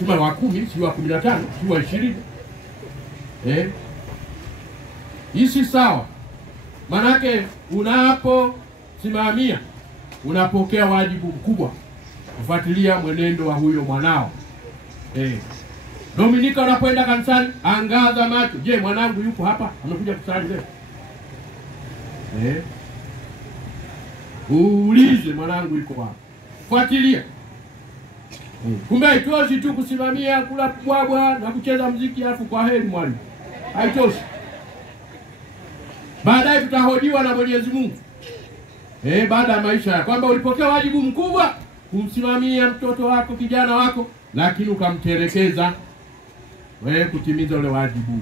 sima wa 10, si wa 15, si wa 20. Hisi sawa. Manake unaposimamia unapokea wajibu mkubwa kufuatilia mwenendo wa huyo mwanao. Dominika unapoenda kanisani, angaza macho. Je, mwanangu yupo hapa? Amekuja kusali leo? Uulize, mwanangu yuko hapa. Fuatilia. Kumbe haitoshi tu kusimamia kula bwabwa na kucheza muziki afu kwa heri mwalimu. Haitoshi. Baadaye tutahojiwa na Mwenyezi Mungu. Baada ya maisha kwamba ulipokea wajibu mkubwa kumsimamia mtoto wako, kijana wako, lakini ukamtelekeza wewe kutimiza ule wajibu.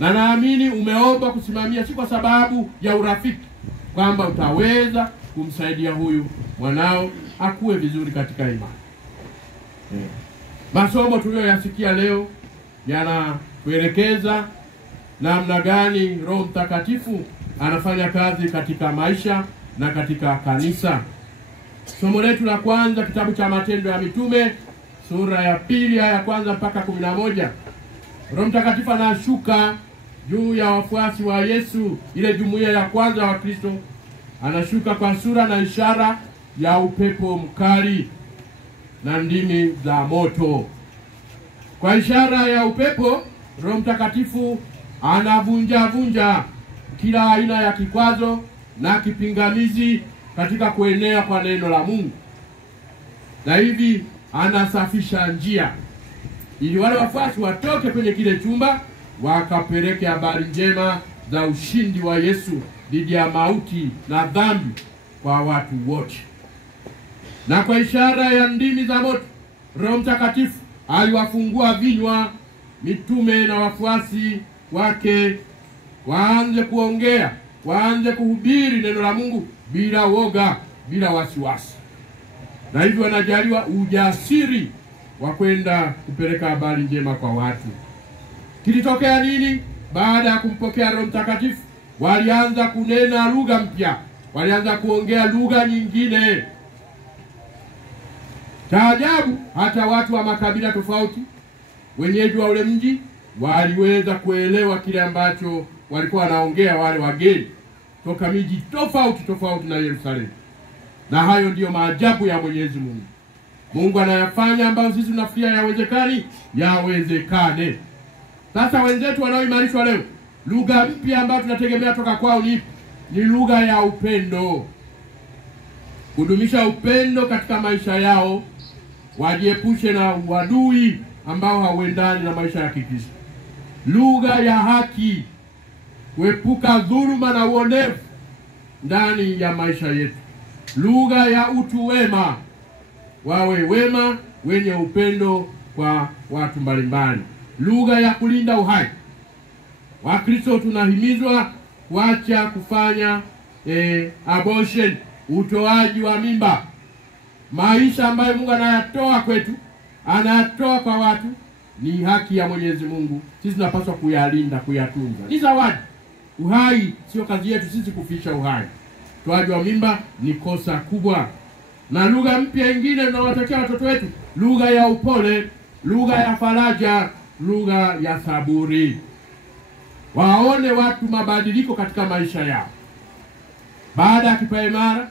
Na naamini umeomba kusimamia si kwa sababu ya urafiki, kwamba utaweza kumsaidia huyu mwanao akue vizuri katika imani. Masomo tuliyoyasikia leo yanatuelekeza namna gani Roho Mtakatifu anafanya kazi katika maisha na katika kanisa. Somo letu la kwanza, kitabu cha Matendo ya Mitume, sura ya 2 aya ya kwanza mpaka 11. Roho Mtakatifu anashuka juu ya wafuasi wa Yesu, ile jumuiya ya kwanza wa Kristo. Anashuka kwa sura na ishara ya upepo mkali na ndimi za moto. Kwa ishara ya upepo, Roho Mtakatifu anavunja kila aina ya kikwazo na kipingamizi katika kuenea kwa neno la Mungu. Na hivi anasafisha njia ili wale wafuasi watoke kwenye kile chumba wakapeleke habari njema za ushindi wa Yesu dhidi ya mauti na dhambi kwa watu wote. Na kwa ishara ya ndimi za moto, Roho Mtakatifu aliwafungua vinywa mitume na wafuasi wake waanze kuongea, waanze kuhubiri neno la Mungu bila woga, bila wasiwasi. Na hivyo wanajaliwa ujasiri wa kwenda kupeleka habari njema kwa watu. Kilitokea nini? Baada ya kumpokea Roho Mtakatifu, walianza kunena lugha mpya, walianza kuongea lugha nyingine. Taajabu, hata watu wa makabila tofauti, wenyeji wa ule mji, waliweza kuelewa kile ambacho walikuwa wanaongea wale wageni toka miji tofauti na Yerusalemu. Na hayo ndiyo maajabu ya Mwenyezi Mungu. Mungu anayafanya ambayo sisi tunafikiria yawezekani, yawezekane. Sasa wenzetu wanaoimarishwa leo, lugha mpya ambayo tunategemea toka kwao ni lugha ya upendo. Kudumisha upendo katika maisha yao, wajiepushe na uadui ambao hauendani na maisha ya Kikristo. Lugha ya haki, kuepuka dhuluma na uonevu ndani ya maisha yetu. Lugha ya utu wema, wawe wema, wenye upendo kwa watu mbalimbali. Lugha ya kulinda uhai. Wakristo tunahimizwa kuacha kufanya abortion, utoaji wa mimba. Maisha ambayo Mungu anayatoa kwetu, anatoa kwa watu, ni haki ya Mwenyezi Mungu. Sisi tunapaswa kuyalinda, kuyatunza. Ni zawadi. Uhai sio kazi yetu sisi kufisha uhai. Utoaji wa mimba ni kosa kubwa. Na lugha mpya nyingine tunawatakia watoto wetu, lugha ya upole, lugha ya faraja, lugha ya saburi. Waone watu mabadiliko katika maisha yao. Baada ya kipaimara,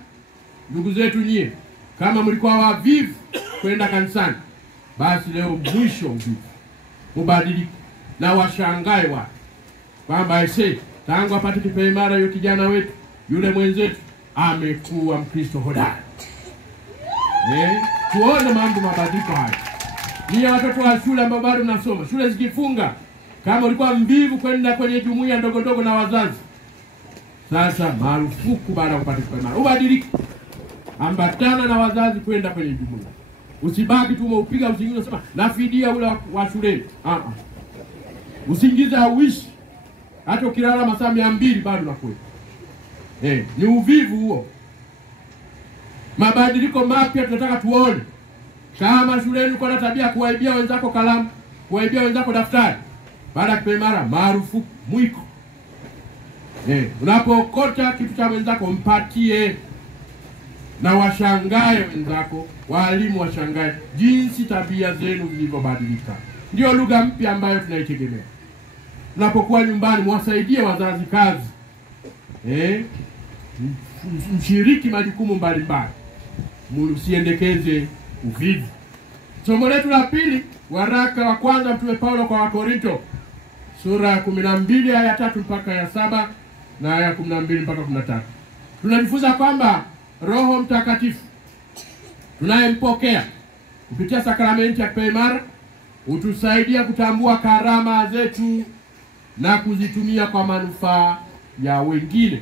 ndugu zetu nyie, kama mlikuwa wavivu kwenda kanisani, basi leo mwisho uvivu, mubadilike na washangae watu kwamba tangu apate kipaimara yule kijana wetu, yule mwenzetu amekuwa Mkristo hodari. Tuone mambo mabadiliko haya. Ni watoto wa shule ambao bado mnasoma, shule zikifunga, kama ulikuwa mvivu kwenda kwenye jumuiya ndogo na wazazi, sasa marufuku baada ya kupata kipaimara. Ubadilike. Ambatana na wazazi kwenda kwenye jumuiya. Usibaki tu umeupiga usingizi unasema nafidia ule wa shule. Usingizi hauishi. Hata ukilala masaa 200 bado unakwenda. Ni uvivu huo. Mabadiliko mapya tunataka tuone. Kama shuleni uko na tabia kuwaibia wenzako kalamu, kuwaibia wenzako daftari, baada ya kipaimara marufuku, mwiko. Unapokota kitu cha wenzako mpatie. na washangae wenzako, walimu washangae jinsi tabia zenu zilivyobadilika. Ndio lugha mpya ambayo tunaitegemea. Unapokuwa nyumbani, mwasaidie wazazi kazi. Mshiriki majukumu mbalimbali. Msiendekeze uvivu. Somo letu la pili, waraka wa kwanza Mtume Paulo kwa Wakorinto, sura ya 12 aya 3 mpaka ya 7 na aya 12 mpaka 13. Tunajifunza kwamba Roho Mtakatifu tunayempokea kupitia sakramenti ya kipaimara utusaidia kutambua karama zetu na kuzitumia kwa manufaa ya wengine.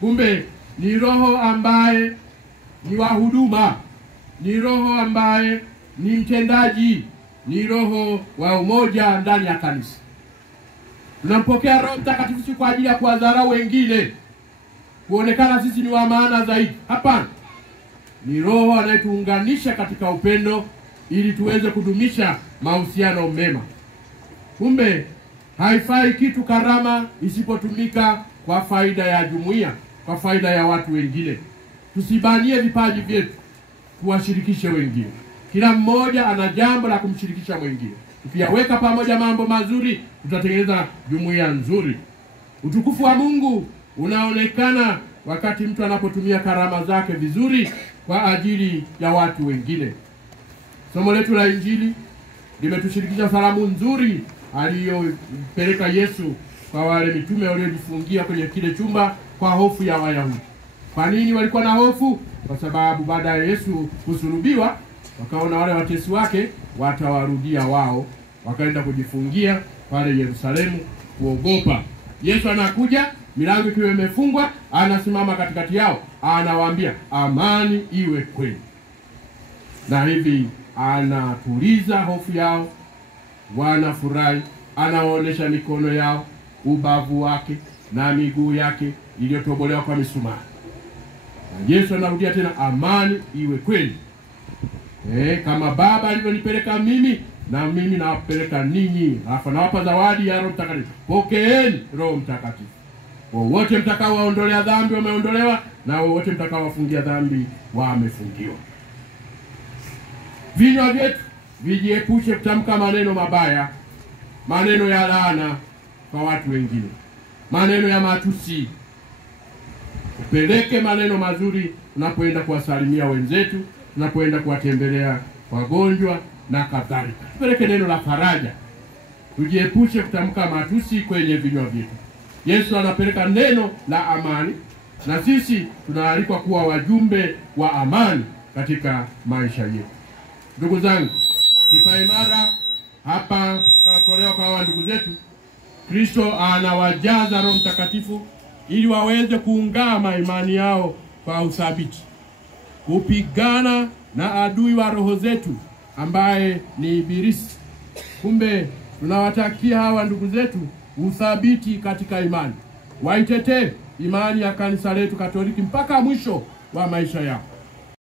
Kumbe ni Roho ambaye ni wa huduma, ni Roho ambaye ni mtendaji, ni Roho wa umoja ndani ya kanisa. Tunampokea Roho Mtakatifu si kwa ajili ya kuwadharau wengine, kuonekana sisi ni wa maana zaidi. Hapana. Ni Roho anayetuunganisha katika upendo ili tuweze kudumisha mahusiano mema. Kumbe haifai kitu karama isipotumika kwa faida ya jumuiya, kwa faida ya watu wengine. Tusibanie vipaji vyetu, tuwashirikishe wengine. Kila mmoja ana jambo la kumshirikisha mwingine. Tukiyaweka pamoja mambo mazuri, tutatengeneza jumuiya nzuri. Utukufu wa Mungu unaonekana wakati mtu anapotumia karama zake vizuri kwa ajili ya watu wengine. Somo letu la Injili limetushirikisha salamu nzuri aliyopeleka Yesu kwa wale mitume waliojifungia kwenye kile chumba kwa hofu ya Wayahudi. Kwa nini walikuwa na hofu? Kwa sababu baada ya Yesu kusulubiwa, wakaona wale watesi wake watawarudia wao, wakaenda kujifungia pale Yerusalemu kuogopa. Yesu anakuja, milango ikiwa imefungwa, anasimama katikati yao, anawaambia amani iwe kwenu. Na hivi anatuliza hofu yao, wanafurahi, anaonyesha mikono yao, ubavu wake na miguu yake iliyotobolewa kwa misumari. Na Yesu anarudia tena amani iwe kwenu. Kama Baba alivyonipeleka mimi, na mimi nawapeleka ninyi. Alafu nawapa zawadi ya Roho Mtakatifu. Pokeeni Roho Mtakatifu. Wote mtakao waondolea dhambi wameondolewa, na wote mtakao wafungia dhambi wamefungiwa. Vinywa vyetu vijiepushe kutamka maneno mabaya, maneno ya laana kwa watu wengine, maneno ya matusi. Upeleke maneno mazuri unapoenda kuwasalimia wenzetu, unapoenda kuwatembelea wagonjwa na kadhalika. Tupeleke neno la faraja. Tujiepushe kutamka matusi kwenye vinywa vyetu. Yesu anapeleka neno la amani, na sisi tunaalikwa kuwa wajumbe wa amani katika maisha yetu. Ndugu zangu, kipaimara hapa katolewa kwa ndugu zetu. Kristo anawajaza Roho Mtakatifu ili waweze kuungama imani yao kwa uthabiti, kupigana na adui wa roho zetu ambaye ni Ibilisi. Kumbe tunawatakia hawa ndugu zetu uthabiti katika imani. Waitetee imani ya kanisa letu Katoliki mpaka mwisho wa maisha yao.